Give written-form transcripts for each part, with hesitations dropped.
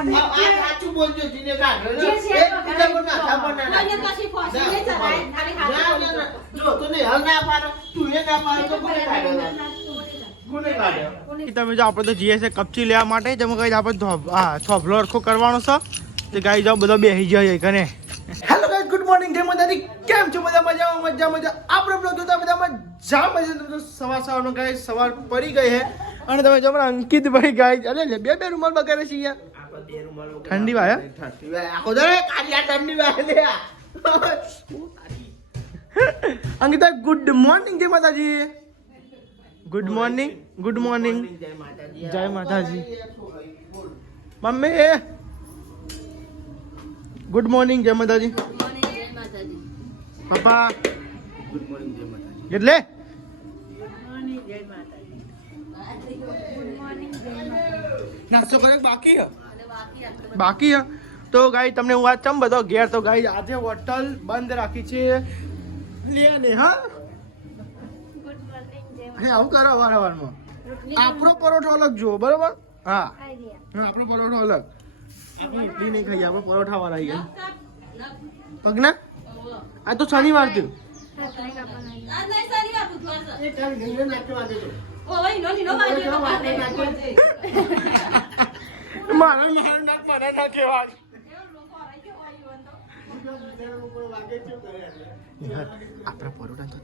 સાચું બોલજો જીને કાઢો એક બીજા પર માથા પર ના જો તો ને હલ ના પાડો તું એ ના પાડો તો કોને કાઢ્યો તમે જો આપણે તો જઈએ છે કપચી લેવા માટે જેમ કઈ આપણે થોભલો અરખો કરવાનો છે તો ગાઈ જાઓ બધો બેસી જાય કને. હેલો ગાઈસ, ગુડ મોર્નિંગ, જય માતાજી. કેમ છો બધા? મજા. આપણે બ્લોગ જોતા બધા મજા. સવારનો ગાઈસ સવાર પડી ગઈ છે અને તમે જો અંકિત ભાઈ ગાઈસ અરે બે રૂમાલ બગાડે છે યાર. ઠંડી વાય આખો દરે કાલિયા ઠંડી વાય લે અંકિત ગુડ મોર્નિંગ, જય માતાજી. ગુડ મોર્નિંગ જય માતાજી. મમ્મી ગુડ મોર્નિંગ, જય માતાજી. પપ્પા ગુડ મોર્નિંગ જય માતાજી. એટલે નાસ્તો કરે બાકી હે તો ગાઈ તમને હું વાત ચમ બધો ઘેર તો ગાઈ આજે હોટલ બંધ રાખી છે લે ને હા આવું કરો વારવારમાં. આપણો પરોઠો અલગ જુઓ બરોબર. હા આપણો પરોઠો અલગ. આપણે ઇડલી નહીં ખાઈએ, આપણે પરોઠા વાળા આવી ગયા પગના. આ તો શનિવાર થયું. મારા નાક મને ના કહેવાય. આપણા પરોઠા તો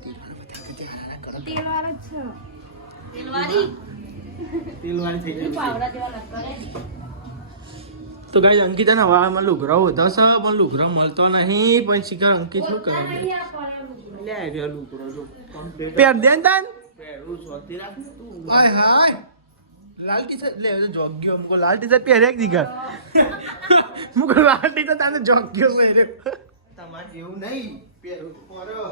તો ગાઈ અંકિતા ના વાળમાં લુગરા હોતા છે પણ લુગરા મળતો નહીં. પણ શિખર અંકિત શું કરે પેર દે તાન હાય હાય લાલ ટી શર્ટ લે જોગ્યો મુકો લાલ ટી શર્ટ પહેરે એક દીકર મુકો લાલ ટી શર્ટ તાને જોગ્યો છે રે તમારે એવું નહીં પેરું પોરો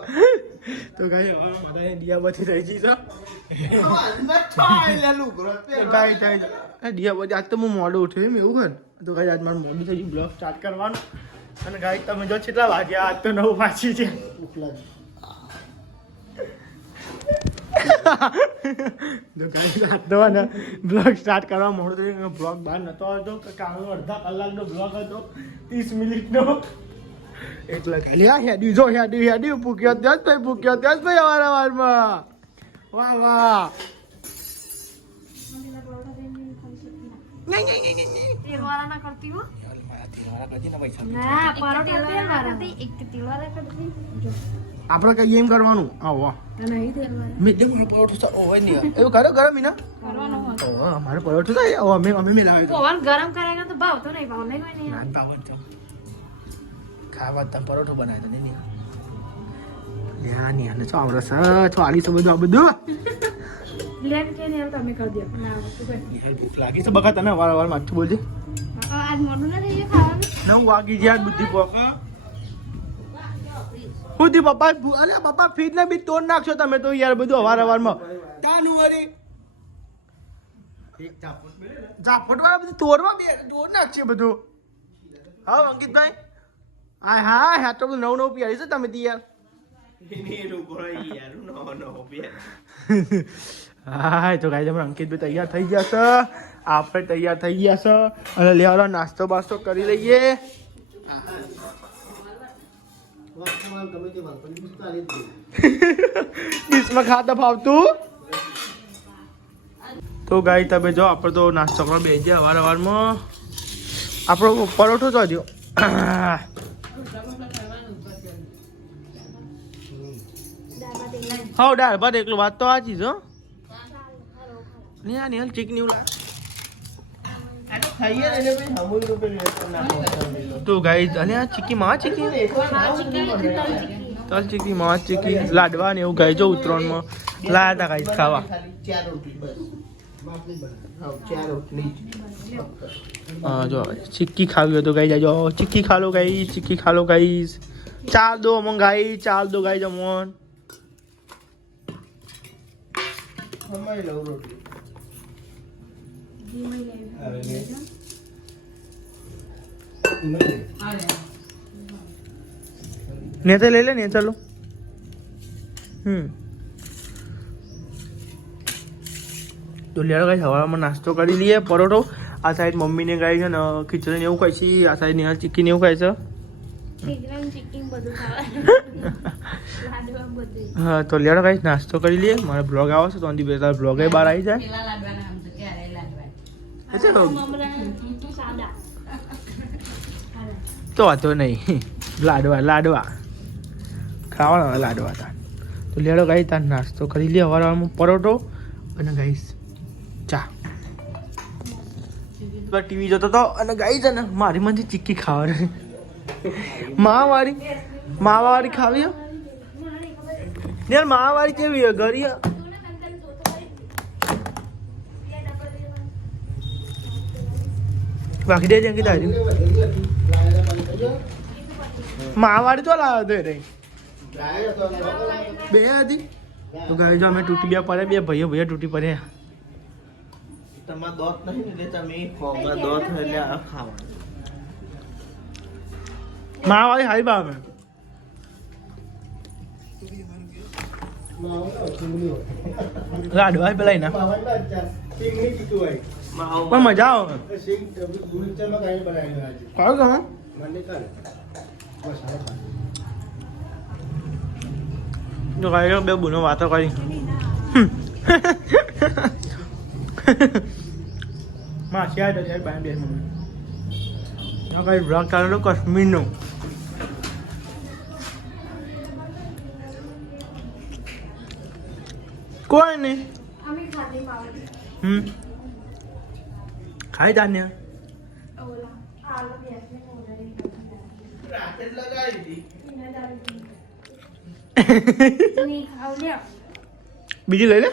તો ગાઈ હવે મારા ડિયા બધી થઈ ગઈ છે અંદર થાય લે લુગરો ગાઈ થાય ડિયા બધી આજ તો હું મોડો ઉઠ્યો એમ એવું કર તો ગાઈ આજ મારું મોડું થઈ ગયું બ્લોગ સ્ટાર્ટ કરવાનું. અને ગાઈ તમે જો કેટલા વાગ્યા આજ તો 9 વાગી છે. જો ગાઈ રાત તો ને બ્લોગ સ્ટાર્ટ કરવા મોડું થયું. બ્લોગ બહાર નતો આવતો કામનો અડધા કલાકનો બ્લોગ હતો 30 મિનિટનો એટલે ખાલી હેડ્યું ભૂક્યો ત્યાં જ ભાઈ અવારમાં વાહ આપડે કઈ એમ કરવાનું આવો મીડિયમ પરોઠો હોય ને એવું કરો ગરમ ના અમારે પરોઠો થાય અમે મિલાવે ગરમ કરેગા તો ભાવ તો નહીં ભાવ નહીં હોય ને ભાવ ખાવા તમે પરોઠો બનાવ્યો તો નહીં લ્યા ની આને છો આવડે છે છો આલી બધું આ બધું લેમ કે ને તમે કરી દો ના ભૂખ લાગી છે બકા તને વાર માથું બોલજે આજ મોઢું ના થઈ ખાવાનું 9 વાગી ગયા બુદ્ધિ પોકા બુદ્ધિ પપ્પા અલે પપ્પા ફીડ ને બી તોડ નાખશો તમે તો યાર બધું અવારમાં તાનું વરી એક ચાપટ વાળા બધું તોડવા બે તોડ નાખશે બધું. હા અંકિતભાઈ હા હા તો નવ પીઆરી છે તમે યાર હા તો ગાઈ તમે અંકિતભાઈ તૈયાર થઈ ગયા છે આપણે તૈયાર થઈ ગયા છે અને લેવાનો નાસ્તો બાસ્તો કરી લઈએ. ડીશમાં ખાતા ફાવતું તો ગાઈ તમે જો આપણે તો નાસ્તો કરવા બેસી ગયા અવારમાં. આપણો પરોઠો તો હજો હા દાળ ભાત એકલું વાત તો સાચી છે ને હાલ ચીકની ઉલા તો ગાઈ અને આ ચીકી માં ચીકી તલ ચીકી માં ચીકી લાડવા ને એવું ગાઈ જો ઉત્તરાયણમાં લાયા હતા ગાઈ ખાવા. હા જો ચીક્કી ખાવી હોય તો ગાઈ જાજો ચીક્કી ખા લો ગાઈ ચાલ દો ગાઈ જમોન નેતા લઈ લે ને ચાલો તો લેડો ગાઈ સવારમાં નાસ્તો કરી લઈએ પરોઠો આ સાઈડ મમ્મીને ગાય છે ને ખીચડી ને એવું ખાય છે, આ સાઈડ નિહાલ ચીક્કી ને એવું ખાય છે. ખીચડીનું ચીકીને બધું ખાવા. લાડવા બધું. હા તો લેડો ગાઈસ નાસ્તો કરી લઈએ. મારો બ્લોગ આવે છે તો અંદી બે બ્લોગ એ બહાર આવી જાય. મમરા સાદા. તો વાંધો નહીં. લાડવા ખાવાના લાડવા હતા. તો લેડો ગાઈસ તાર નાસ્તો કરી લઈએ. હવારમાં પરોઠો અને ગાઈસ ચા. ટીવી જોતો તો અને ગાઈ છે ને મારી મને ચીક્કી ખાવાની. માવાવાળી ખાવી યાર. માવાવાળી કેવી ઘરી બાકી દે જેમ કે તારી માવાળી તો લાવ્યો તો રે બે હતી. તો ગાઈ જો અમે તૂટી બે પડે, બે ભાઈઓ તૂટી પડે. તમારા દોત નહીં એટલે તમે ખોમાં દોત એટલે આ ખાવાનું. માવાળી હારી બાવે. લાડવા પેલા ના પણ મજા આવે. કયું ગમે તો ગાય બે બુનો વાતો કરી. માસી આ તો બાય બે કઈ બ્લોગ ચાલો કાશ્મીરનો. કોઈ નહીં અમે ખાધી પાવ. ખાઈ જાને. ઓલા આલો બેસને ઓર્ડર રાતે જ લગાવી હતી. નહીં ખાવ લે. બીજી લઈ લે.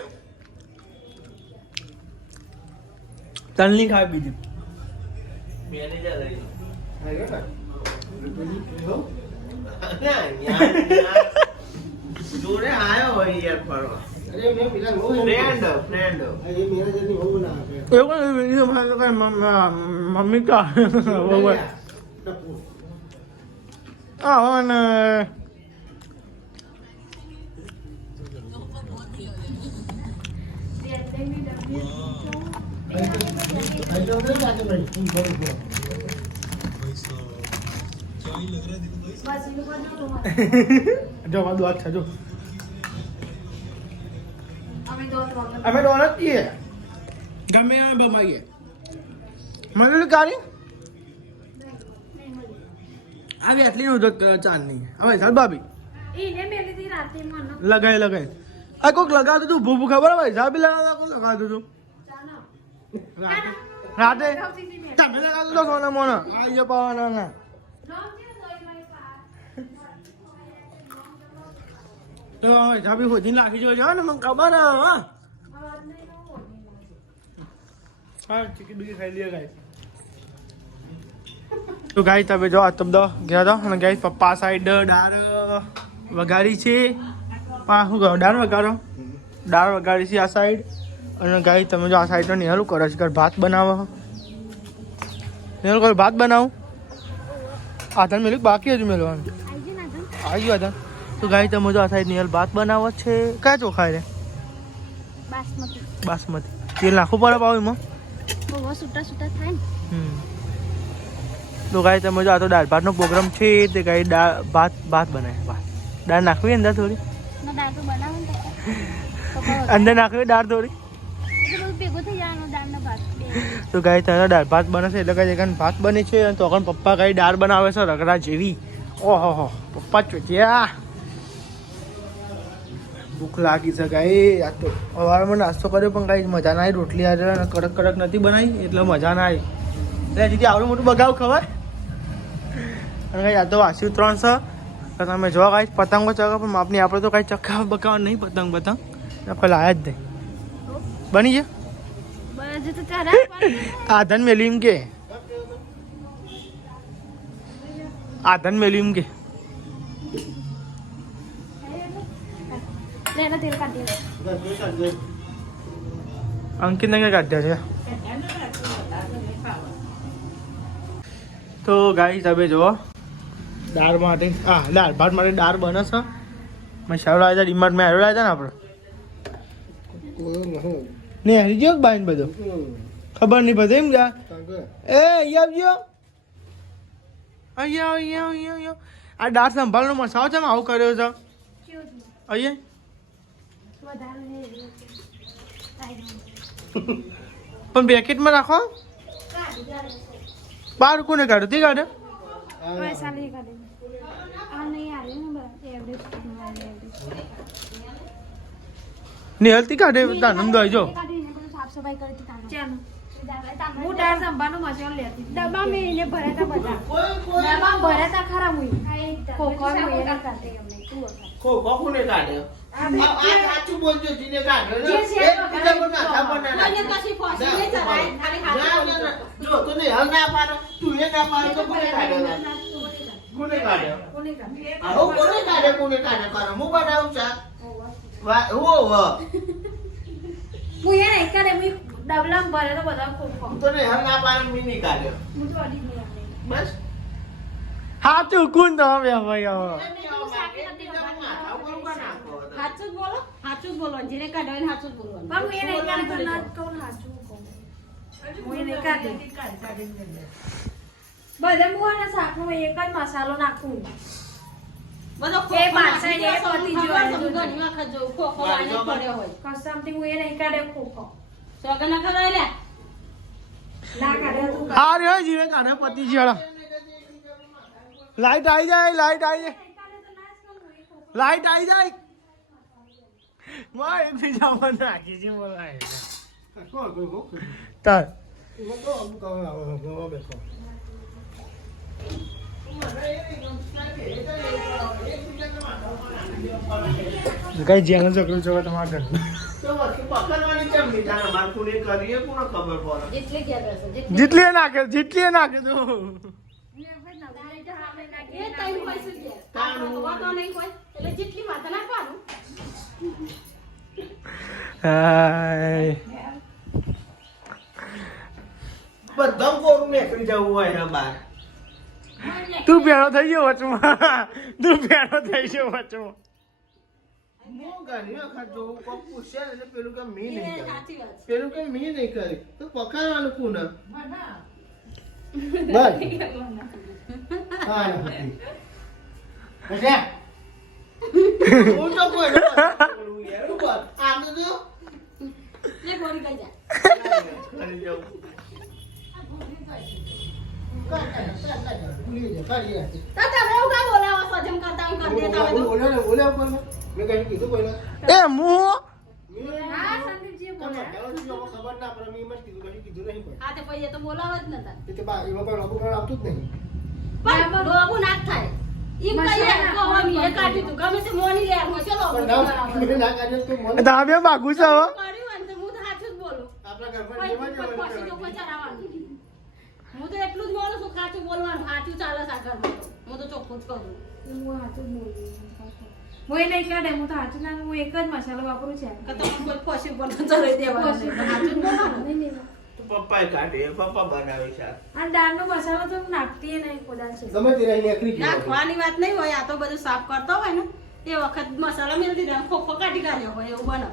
તલની ખાય બીજી. મેનેજર લઈ લો. જોડે આયો હોય યાર ફરવા. ફ્રેન્ડ એવું મમ્મી કા હા ને જો બધું વાત છે. જો અમે ડોનટ છીએ ગમે એમ બમાઈએ. મને કાઢી આવી આટલી નું ચાંદ નહીં હવે ચાલ ભાભી લગાય. આ કોઈક લગાવતું તું ભૂભું ખબર હોય સાહેબ લગાવતા કોઈક લગાવતું તું રાતે તમે લગાવતું તો સોના મોના આવી પાવાના ના. તો સાબી હોજી નાખી જોજો ને મને ખબર હા. ચીકી બીજી ખાઈ લઈએ ગાય. તો ગાય તમે જો આ તબદો ગયા હતા અને ગાય પપ્પા સાઈડ દાળ વઘારી છે. શું કહો દાળ વઘારી છે આ સાઈડ. અને ગાય તમે જો આ સાઈડ નિહાલું કરે છે ભાત બનાવો. નિહાલું ભાત બનાવું. આધાર મેલું બાકી હજુ મેળવાનું આવી ગયું આધાર. તો ગાય તમે જો આ સાઈડ નિહાલ ભાત બનાવો છે. કયા ચોખા રે? બાસમતી. તેલ નાખવું પડે પાવ એમાં. તો ગાય તમે જો આ તો દાળ ભાતનો પ્રોગ્રામ છે. તે ગાય ભાત બનાવે. દાળ નાખવી અંદર થોડી અંદર નાખવી દાળ થોડી. તો ગાય તારા દાળ ભાત બને છે એટલે કઈ ભાત બને છે. તો પપ્પા કઈ દાળ બનાવે છે રગડા જેવી. ઓહો પપ્પા ચોચ્યા. ભૂખ લાગી છે ગાય. આ તો સવારમાં નાસ્તો કર્યો પણ કાંઈ મજા ના આવી. રોટલી આજે કડક નથી બનાવી એટલે મજા ના આવી. એટલે હજી આવડું મોટું બગાવ ખબર. અને કાંઈ આ તો વાસી ઉતરણ છે. તો તમે જોવા કાંઈ પતંગો ચગાવો પણ માપની આપણે તો કાંઈ ચગાવ બગાવ નહીં. પતંગ આપણે લાયા જ નહીં. બની છે આધન મેલી એમ કે આધન મેલી એમ કે અંકિત ને ક્યાં કાઢ્યા છે. તો ગાઈ તમે જુઓ દાળ માટે દાળ ભાત માટે દાળ બને છે. મસાલો આવ્યા ડીમાર્ટમાં આવ્યો હતા ને આપણે ને હરી ગયો બાઈન બધો ખબર નહીં પડે એમ જા એ અહીંયા આવજો અહીંયા આ દાળ સંભાળનો મસાલો છે આવું કર્યો છે અહીંયા વધારે પણ પેકેટમાં રાખો બાર કોને કાઢો તે કાઢે પૈસા નહીં કાઢે આ નહીં આવે ને એવરેજ નિહલતી કાઢે તાનમ દઈ જો સાફ સફાઈ કરી હતી હું દાળ સંભાળનો મસાલો લેતી ડબ્બા મેં એને ભર્યા હતા બધા ડબ્બા ભર્યા હતા ખરા હું ખોખો કોને કાઢ્યો આ સાચું બોલજો જીને કાઢ્યો ને એક બીજા પર નાખા પણ ના જો તું ને હલ ના પાડો તું એ ના પાડો તો કોને કાઢ્યો કોને કાઢ્યો કોને કાઢ્યો કરો હું બનાવું ચા વાહ ઓ વાહ હું એ નહીં કાઢે હું ડબલામાં ભરે તો બધા ખોખો તો ને હલ ના પાડો મી નહીં કાઢ્યો હું તો અડી નહીં બસ હાચું કોણ તો હવે ભાઈ સાચું જ બોલો જેને કાઢવાને સાચું જ બોલવાનું પણ હું એ નહીં કાઢે તો ના કહું સાચું કહું હું એ નહીં કાઢે બધે હું આના શાકમાં એક જ મસાલો નાખું બધો એ પાછળ એ પતી ગયો ઘણી વખત જોઉં ખોખો વાળે પડ્યો હોય કસમથી હું એ નહીં કાઢે ખોખો સોગન ના ખવાય લે ના કાઢે તું હા રે જીવે કાઢે પતિ જીવાળા લાઈટ આવી જાય લાઈટ આવી જાય માં એક બીજા પર નાખી છે બોલાય તાર કઈ જેનું છોકરું છો તમારા ઘર તો વસ્તુ પકડવાની કેમ મીઠા માર કોને કરીએ કોને ખબર પડે જેટલી ગયા રહેશે જેટલી એ નાખે તું એ ટાઈમ પાસે ગયા તો નહીં હોય એટલે જેટલી માથા નાખવાનું હાય બધા કોરું નીકળી જવું હોય ને બાર તું ભેળો થઈ ગયો વચમાં તું ભેળો થઈ ગયો વચમાં હું ઘણી વખત જોઉં કોક પૂછે ને એટલે પેલું કે મી નહીં કરે સાચી વાત છે પેલું કે મી નહીં કરે તો પકડવાનું કોને હું તો કોઈ આમ તો લે ગોળી ગઈ જા કરી જવું તો તમે એવું કા બોલાવો છો જેમ કરતા હું કરી દેતા હોય એ મું હા સંદીપજી બોલે હા તે પછી એ તો બોલાવ જ નતા એમાં- પણ ડોબુ ના જ થાય ઈ કહીએ તો અમે એ કાઢી તું ગમે તે મોની યાર મો ચલો દાબે માગું છે હવે કર્યું અને હું તો સાચું જ બોલું પછી તો કોઈ ચલાવવાનું હું તો એટલું જ બોલું છું સાચું બોલવાનું સાચું ચાલે છે આ ઘરમાં તો. હું તો ચોખ્ખું જ કહું હું હાથું જ બોલું હું એ નહીં કાઢે હું તો હાથું ના હું એક જ મસાલો વાપરું છે કે તમે કોઈ ફોસી પર ચલાવી દેવાનું છે. પણ સાચું જ બોલવાનું નહીં, નહીં. તો પપ્પાએ કાઢે પપ્પા બનાવે છે આ દાળનો મસાલો તો હું નાખતી નહીં કોદાળ છે નાખવાની વાત નહીં હોય આ તો બધું સાફ કરતો હોય ને એ વખત મસાલા મેળવી દે ખોખો કાઢી કાઢ્યો હોય એવું બને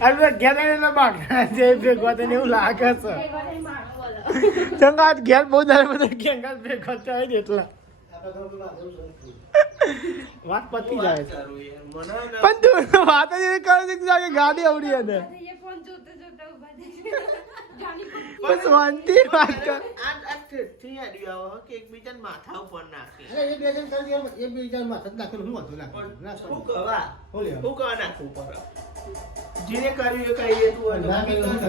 અરે ઘેર આવીને બાકડા જે ભેગો તને એવું લાગે છે એ બધા મારો બોલો ચંગા ઘેર બહુ દર બધા ગેંગા ભેગો થાય ને એટલા વાત પતી જાય છે. સારું યાર મને ને પણ તું વાત જ એવી કરે છે કે જાણે ગાડી આવડી હશે એ ફોન જોતા જોતા ઉભા થઈ બસ શાંતિ વાત કર આ ઠેઠથી યારી આવો કે એકબીજાને માથા ઉપર નાખે પણ શું કહેવા શું કહેવા નાખવું પડે જેને કર્યું એ કહીએ તું હોય તો જેટલી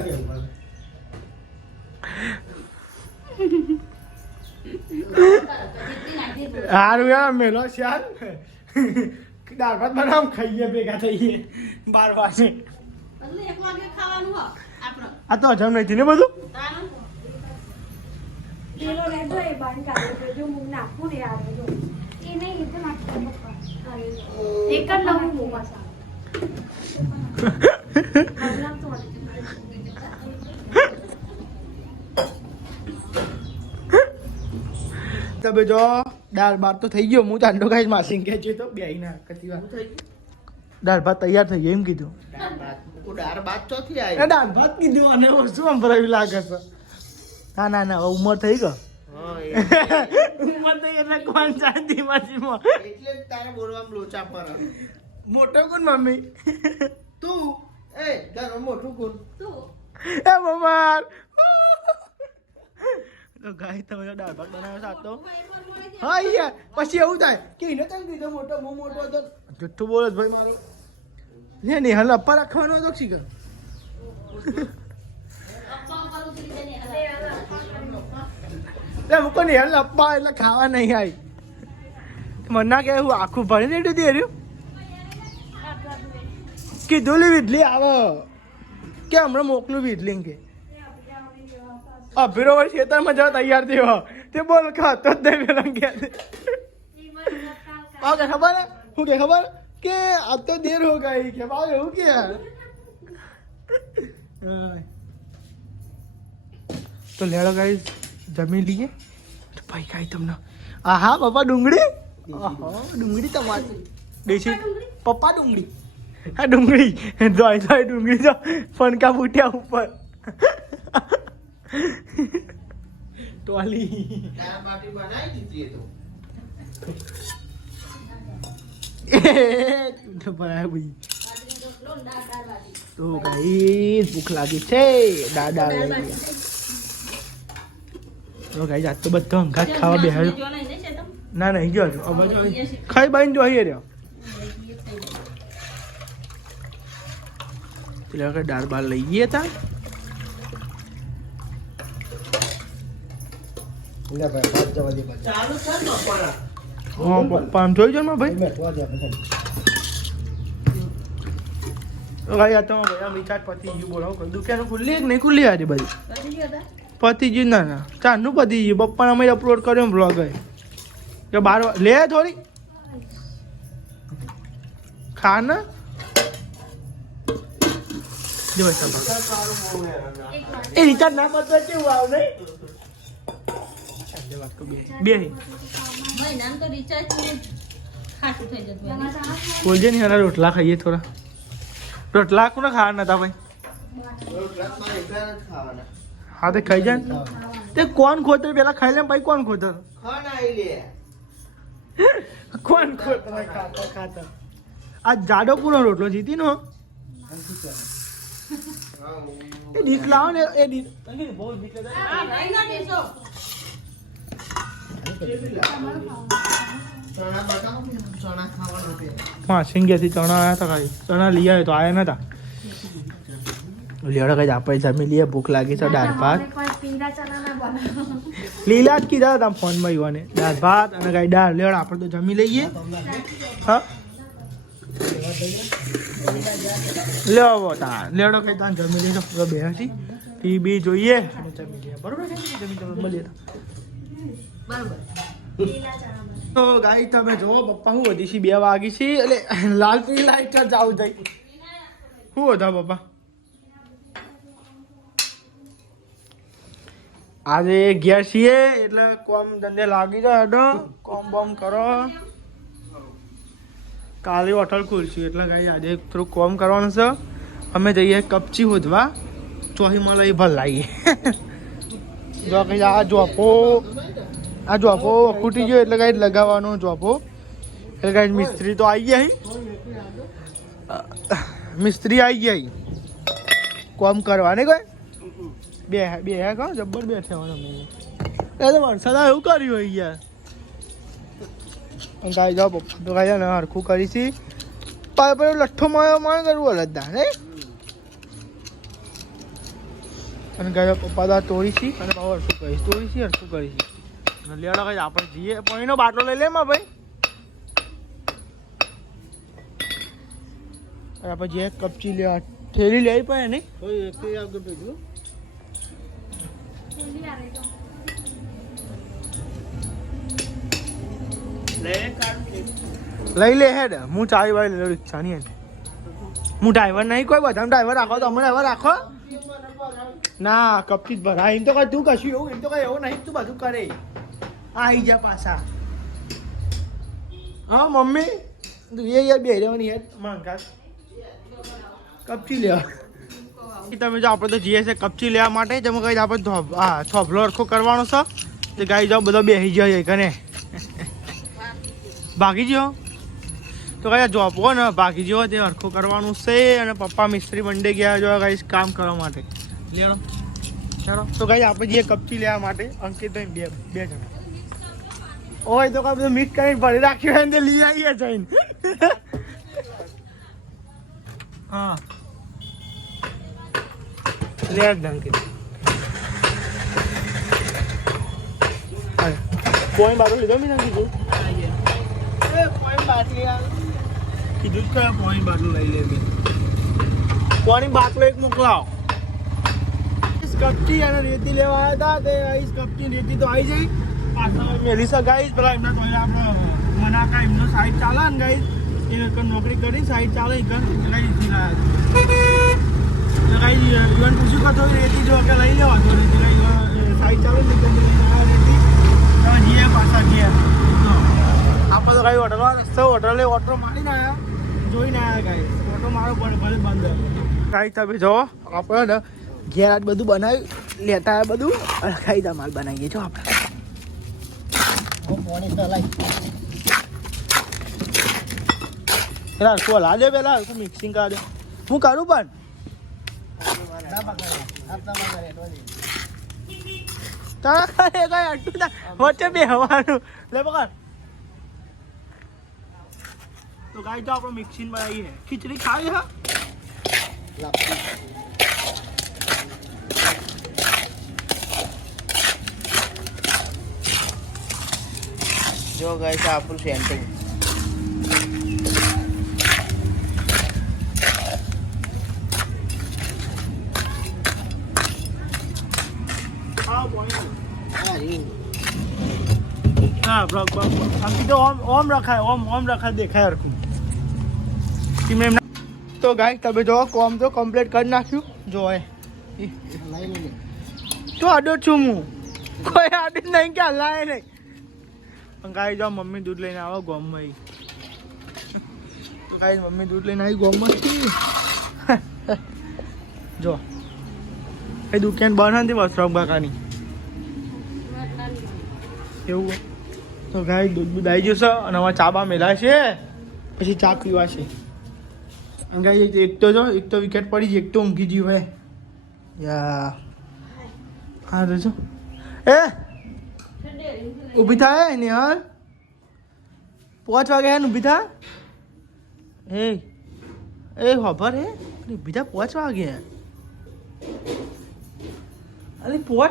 નાખી દે. હારું યાર મેલો શ્યાર દાળ ભાત બનાવ ખાઈએ ભેગા થઈએ 12 વાગે એટલે 1 વાગે ખાવાનું હો આપણે આ તો હજમ નહીં ને બધું તારણ પેલો રહેતો એ બાંધ કાઢે જો હું નાખું ને યાર જો એ નહીં એ તો નાખતા પપ્પા એક જ લઉં હું મસાલો હમણાં તો તમે જો દાળ ભાત તો થઈ ગયો હું ચાંદો ખાઈ માસીને કે છે તો બે ના કતી વાર શું થઈ ગયું? દાળ ભાત તૈયાર થઈ ગયો એમ કીધું દાળ ભાત તું દાળ ભાત ચોથી એ આવી દાળ ભાત કીધું અને શું સંભળાવી લાગે છે ના ના ના હવે ઉંમર થઈ ગયો હા ઉંમર થઈ એટલે કોણ જાય ધીમા ધીમા એટલે જ તારે બોલવામાં લોચા પર મોટો કોણ મમ્મી તું એ તારો મોટું કોણ તું એ મમ્મા તો ગાય તમે તો દાળ ભાત બનાવ્યો સાતો હા યાર પછી એવું થાય કે એને તને કીધો મોટો હું મોટો હતો જુઠ્ઠું બોલો જ ભાઈ મારો ને નહીં હાલ અપ્પા રાખવાનો હતો શીખર અપ્પા કરું ઉતરી જઈને એટલે મૂકો ને હાલ અપ્પા એટલે ખાવા નહીં આવી મને ના કે હું આખું ભરી નહીં દીધી હર્યું કીધું લી વીજળી આવે કે હમણાં મોકલું વીજળી કે અભીરો ભાઈ ખેતરમાં જવા તૈયાર થયો તે બોલ ખાતો જ નહીં પેલા ગયા કે ખબર હે શું કે ખબર કે अब तो देर हो गई કે ભાઈ એવું કે તો લેડો ગાઈસ જમી લઈએ તો ભાઈ કાઈ તમને આહા પપ્પા ડુંગળી આહા ડુંગળી તમારી દેશી પપ્પા ડુંગળી હા ડુંગળી જોઈ જોઈ ડુંગળી જો ફણકા ફૂટ્યા ઉપર ટોલી દાળ બાટી બનાવી દીધી એ તો ભાઈ તો ગાઈસ ભૂખ લાગી છે દાદા લઈ ગયા તો ગાઈસ આજ તો બધો અંગાત ખાવા બેહાડ્યો જો નહીં છે તમ ના નહીં જો હવે જો ખાઈ બાઈને જોઈએ રહ્યો એટલે કે દાળ બાર લઈ ગયા તા ચાલુ છે ને પપ્પાના હા પપ્પા આમ જોઈ જો ને ભાઈ ભાઈ આ તો ભાઈ આમ રિચાર્જ પતી ગયું બોલો દુકાન ખુલ્લી કે નહીં ખુલ્લી આજે બધી પછી ગયો તા પતી ગયું ના ના ચારનું પતી ગયું પપ્પાને અમે અપલોડ કર્યો બ્લોગ કે 12 લે થોડી ખા ને જો એ રિચાર્જ ના પતવા કેવું આવ નહીં બે મહિનાનું તો રિચાર્જ ખાસું થઈ જતું હોય. બોલજે ને યાર રોટલા ખાઈએ થોડા રોટલા કોને ખાવાના હતા ભાઈ રોટલા મારે એકલા જ ખાવાના હા તે ખાઈ જાય ને તે કોણ ખોતર પેલા ખાઈ લે ભાઈ કોણ ખોતર ખાન આવી લે કોણ ખોતર ખાતા ખાતા આ જાડો પૂરો રોટલો જીતી નો એ ડીશ લાવો ને એ ડીશ બહુ ડીશ આ ભાઈના ડીશો. ચણા બતાવો ચણા ખાવાના છે હા સિંગેથી ચણા આવ્યા હતા કાંઈ ચણા લઈ આવ્યો તો આવ્યા નતા લેવડો કઈ આપણે જમી લઈએ ભૂખ લાગી છે દાળ ભાત લીલા જ કીધા હતા ફોનમાં યુવાને દાળ ભાત અને કઈ દાળ લેવડ આપણે તો જમી લઈએ હા લેવો તા લેવડો કઈ તાન જમી લઈએ તો બે હતી ટી બી જોઈએ અને જમી લઈએ બરોબર છે જમી તમે મળીએ તો ગાઈ તમે જો પપ્પા શું વધી છે 2 વાગી છે એટલે લાલ પીળી લાઈટ જ આવું થઈ શું હતા પપ્પા આજે ગયા છીએ એટલે કોમ ધંધે લાગી જાય અડો કોમ બોમ કરો કાલે હોટલ ખુલશું એટલે ગાઈ આજે થોડું કોમ કરવાનું છે અમે જઈએ કપચી હોધવા ચોહીમાં લઈ ભલ લાવીએ જો કઈ આ જોપો ખૂટી ગયો એટલે કઈ લગાવવાનો જોપો એટલે કઈ મિસ્ત્રી તો આવી ગયા મિસ્ત્રી આવી ગયા કોમ કરવાને કોઈ બે કહો જબ્બર બેઠે એટલે વરસાદ એવું કર્યું હોય યાર ગાય જાઓ પપ્પા તો ગાય ને હરખું કરીશી પેલો લઠ્ઠો માં કરવું અલગદા ને અને ગાય પપ્પા તો તોડીશી અને પાછું હરખું કરીશ તોડીશી હરખું કરીશી લેવડો કઈ આપણે જઈએ પાણીનો બાટલો લઈ લે માં ભાઈ આપણે જે કપચી લેવા થેલી લઈ પડે નહીં લઈ લે હેડ હું ચાવી વાળી લઈ રિક્ષા ની હું ડ્રાઈવર નહીં કોઈ બધા ડ્રાઈવર રાખો તો અમે ડ્રાઈવર રાખો ના કપચી જ ભરાય એમ તો કઈ તું કશું એવું એમ તો કઈ એવું નહીં તું બધું કરે આવી જા પાછા હા મમ્મી તું એ યાર બે રહેવાની યાર માંગા કપચી લેવા તમે જો આપણે તો જઈએ છે કપચી લેવા માટે જેમાં કઈ આપણે થોભલો અરખો કરવાનો છે તો ગાઈ જાઓ બધો બેસી જાય કને ભાગી ગયો તો કઈ જોપો ને ભાગી ગયો તે અરખો કરવાનું છે અને પપ્પા મિસ્ત્રી મંડે ગયા જો કઈ કામ કરવા માટે લેડો ચાલો તો કઈ આપણે જઈએ કપચી લેવા માટે અંકિત બે જણા ઓય તો કઈ બધું મિક્સ કરીને ભરી રાખ્યું હોય ને લઈ આવીએ જઈને હા લે અંકિત કોઈ બાટલો લીધો મેં કીધું કોઈ બાટલી આ કીધું જ કયા પોઈન્ટ બાટલો લઈ લે પોણી બાટલો એક મોકલાવો કપચી અને રેતી લેવા આવ્યા હતા તે આઈસ કપચી રેતી તો આવી જઈ પાછળ મેલીસા ગાઈસ પેલા એમના તો આપણે મનાકા એમનો સાઈડ ચાલે ને ગાઈસ એ નોકરી કરી સાઈડ ચાલે એ ઘર રેતી લાયા ગાઈસ ઇવન પૂછ્યું કે થોડી રેતી જો કે લઈ લેવા તો સાઈડ ચાલે ને રેતી જીએ પાછા ગયા આપણે તો ગાઈ હોટલે ઓટો મારીને આવ્યા જોઈને આવ્યા ગાઈસ ઓટો મારો ભલે બંધ ગાઈસ તમે જો આપણે ને ઘેર આજ બધું બનાવ્યું લેતા આવ્યા બધું અને ખાઈ દા માલ બનાવીએ છો આપણે પેલા હરખું હલા દે પેલા હરખું મિક્સિંગ કરા દે હું કરું પણ તારા કઈ અટું ના વચ્ચે બે હવાનું લે પકડ તો ગાઈ તો આપણે મિક્સિંગ બનાવીએ ખીચડી ખાવી હા જો ગાઈસ આપણું સેન્ટિંગ હા બ્લોક આમ તો ઓમ રખાય દેખાય હરખું તો ગાય તમે જો કોમ તો કમ્પ્લીટ કરી નાખ્યું જો તો આડો છું હું કોઈ આડી નહીં કે હલાય નહીં પણ ગાય જો મમ્મી દૂધ લઈને આવો ગોમમાં તો ગાય મમ્મી દૂધ લઈને આવી ગોમમાંથી જો એ દુકાન બંધ હતી વસ્ત્રોગ બાકાની એવું તો ગાય દૂધ બૂધ આવી જશે અને હવે ચા બા મેલા છે પછી ચા પીવા છે અને ગાય એક તો વિકેટ પડી છે એક તો ઊંઘી ગયું ભાઈ યા હા રજો એ ઊભી થાય ને યાર 5 વાગે હે ને ઊભી થા એ ખબર હે ઊભી થા 5 વાગે અરે 5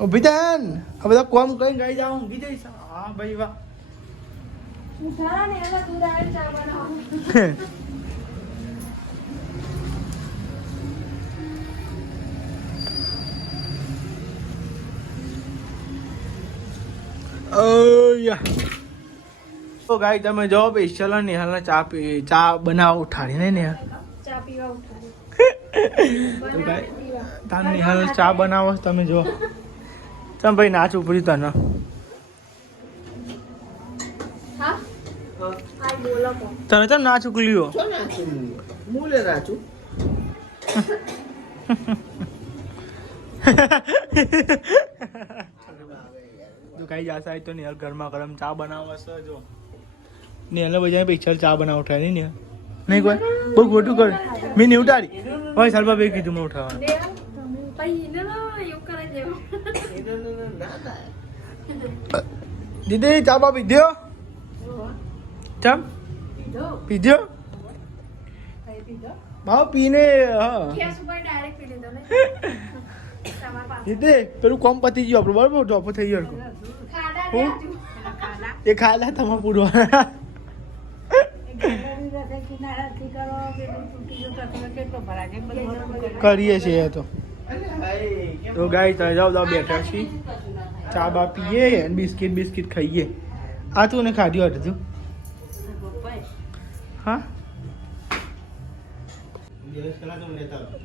ઊભી થા ને હવે તો કોમ કરીને ગાઈ જાવ ઊંઘી જઈશ હા ભાઈ વાહ ઉઠાડા ને એલા દૂધ આવે ચા બનાવો તો ગાય તમે જો સ્પેશિયલ નેહાલને ચા બનાવવા ઉઠાડી ને નેહાલ ચા પીવા ઉઠાડી તો ગાય તાર નેહાલ ચા બનાવો તમે જો તમે ભાઈ નાચ ઉપરી તને હા આ બોલો કો તને તો નાચ ઉકલ્યો છો નાચું મૂલે નાચું તો કઈ જાસા તો નેહલ ગરમા ગરમ ચા બનાવે છે જો નેહલ બજાય પૈસા ચા બનાવ ઉઠાય નહીં નહીં કોઈ બહુ ખોટું કરે મેં નહીં ઉઠાડી ભાઈ સાલબા બે કીધું મેં ઉઠાવવાનું દીદી ચા બા પીધો ચમ પીધો ભાવ પીને હા દીદી પેલું કોમ પતી ગયું આપણું બરાબર ડોફો થઈ ગયો એ ખાલા તમારે પૂરવા કરીએ છીએ તો ગાય ત્યાં જાવ બેઠા છીએ ચા બા પીએ અને બિસ્કિટ ખાઈએ આ તું ને ખાધ્યું હતું હા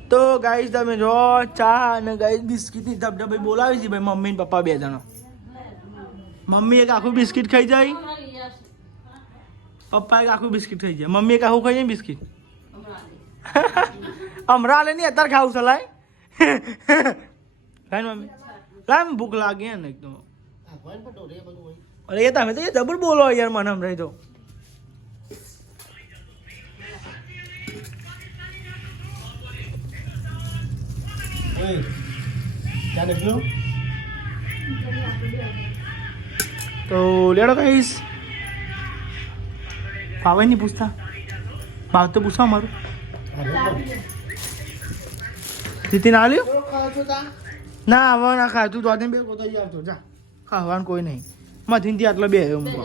તો ગાઈસ તમે જો ચા અને ગાઈસ બિસ્કિટની ધબધબાઈ બોલાવી છે ભાઈ મમ્મી ને પપ્પા બે જણા મમ્મી એક આખું બિસ્કિટ ખાઈ જાય પપ્પા એક આખું બિસ્કિટ ખાઈ જાય મમ્મી એક આખું ખાઈ જાય બિસ્કિટ હમણાં લે નહીં અત્યારે ખાવું છે લાય મમ્મી લાય ભૂખ લાગી ને એકદમ ભગવાન પણ ડોરે બધું હોય. અરે એ તમે તો એ જબર બોલો યાર મને હમણાં તો ઓય, ચાલે ગયો? તો લેડો કહીશ ફાવે નહીં પૂછતા ભાવ તો પૂછો મારું જીતી ના લ્યો થોડો ખાવ છો તા? ના હવે ના ખાય તું તો બે ગોતો આવતો જા ખાવાનું કોઈ નહીં મધીનથી આટલો બે આવ્યો મૂકો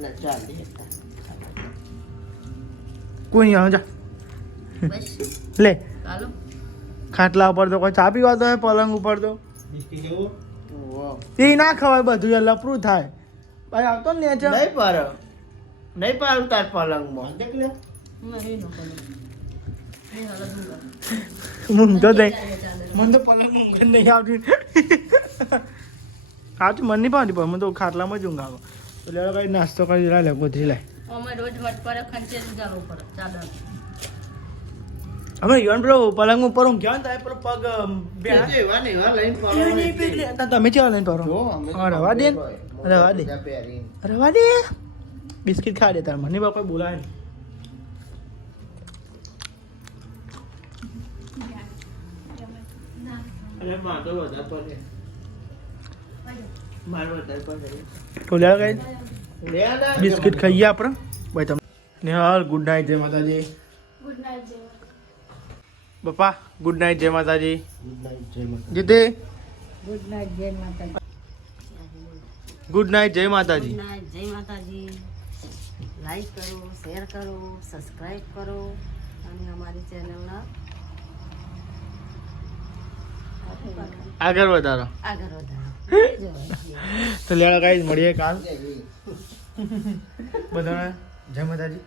ના, ચાલે. કોઈ નહીં આવે જા બસ લે ચાલો ખાટલા ઉપર તો કોઈ ચા પીવા તો હોય પલંગ ઉપર તો બિસ્કિટ જેવું? ઓહો. એ ના ખવાય બધું યાર લપરું થાય ભાઈ આવતો ને નેચર નહીં પાડો. નહીં પાડું તાર પલંગમાં. દેખ લે. નહીં નો કરો નહીં હાલો દૂંગા મૂંગ તો દઈ ચાલે મને તો પલંગ મૂંગ નહીં આવતી સાચું મને નહીં પાવતી પણ મને તો ખાટલામાં જ ઊંઘ આવે તો લેવા કઈ નાસ્તો કરી લે ગોધરી લે અમે રોજ વટ પર ખંચે જવું પડે ચાદર અમે યોન પેલો પલંગ ઉપર ઊંઘ ગયા ને તારે પેલો પગ બે એ તો એવા ને એવા લઈને એ પાડો. નહીં પેલી તમે કેવા લઈને પારો જો, અમે તો હા, રવા દે ને. હોય. રવા દે. મોજા પહેરીને. રવા દે બિસ્કિટ ખા દે તાર મને બાપા બોલાય નહીં અરે મારો વધારે પડે. મારો વધારે પડે. તો લેવા કઈ લે ના. બિસ્કિટ ખાઈએ આપણે ભાઈ તમે નિહાલ ગુડ નાઇટ જય માતાજી ગુડ નાઇટ જય પપ્પા ગુડ નાઇટ જય માતાજી Good night, જય માતા. જીતે ગુડ નાઇટ જય માતાજી ગુડ નાઇટ જય માતાજી ગુડ નાઇટ જય માતાજી લાઈક કરો શેર કરો સબસ્ક્રાઇબ કરો અને અમારી ચેનલના આગળ વધારો આગળ વધારો તો લેવા કઈ મળીએ કાલ જય હિન્દ. બધાને જય માતાજી